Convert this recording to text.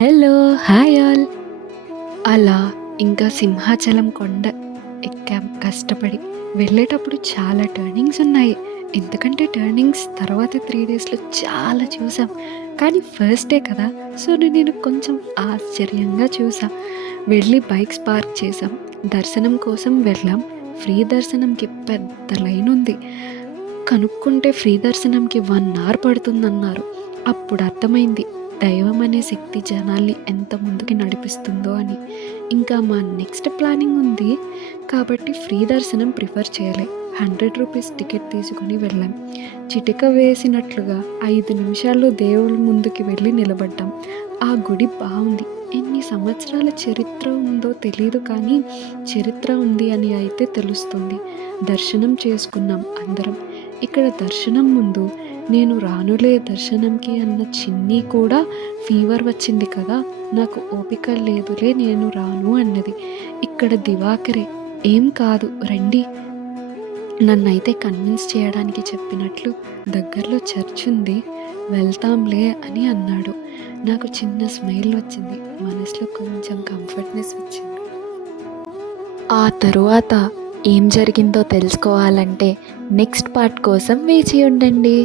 Hello! Hi all. అలా ఇంకా సింహాచలం కొండ ఎక్కాం కష్టపడి. వెళ్ళేటప్పుడు చాలా టర్నింగ్స్ ఉన్నాయి. ఎందుకంటే టర్నింగ్స్ తర్వాత 3 డేస్‌లో చాలా చూసాం. కానీ ఫస్ట్ డే కదా! సో, నేను కొంచెం ఆశ్చర్యంగా చూసా. వెళ్ళి బైక్స్ పార్క్ చేసాం. దర్శనం కోసం వెళ్ళాం. ఫ్రీ దర్శనంకి పెద్ద లైనుంది. కనుక్కుంటే ఫ్రీ దర్శనంకి 1 అవర్ పడుతుందన్నారు. అప్పుడు అర్థమైంది దైవం అనే శక్తి జనాల్ని ఎంత ముందుకి నడిపిస్తుందో అని. ఇంకా మా నెక్స్ట్ ప్లానింగ్ ఉంది కాబట్టి ఫ్రీ దర్శనం ప్రిఫర్ చేయలే. 100 రూపీస్ టికెట్ తీసుకొని వెళ్ళాం. చిటిక వేసినట్లుగా 5 నిమిషాల్లో దేవుడి ముందుకి వెళ్ళి నిలబడ్డాం. ఆ గుడి బావుంది. ఎన్ని సంవత్సరాల చరిత్ర ఉందో తెలీదు కానీ చరిత్ర ఉంది అని అయితే తెలుస్తుంది. దర్శనం చేసుకున్నాం అందరం. ఇక్కడ దర్శనం ముందు నేను రానులే దర్శనంకి అన్న చిన్ని కూడా ఫీవర్ వచ్చింది కదా, నాకు ఓపిక లేదులే నేను రాను అన్నది. ఇక్కడ దివాకరే ఏం కాదు రండి నన్నైతే కన్విన్స్ చేయడానికి చెప్పినట్లు దగ్గరలో చర్చ్ ఉంది వెళ్తాంలే అని అన్నాడు. నాకు చిన్న స్మైల్ వచ్చింది. మనసులో కొంచెం కంఫర్ట్నెస్ వచ్చింది. ఆ తరువాత ఏం జరిగిందో తెలుసుకోవాలంటే నెక్స్ట్ పార్ట్ కోసం వేచి ఉండండి.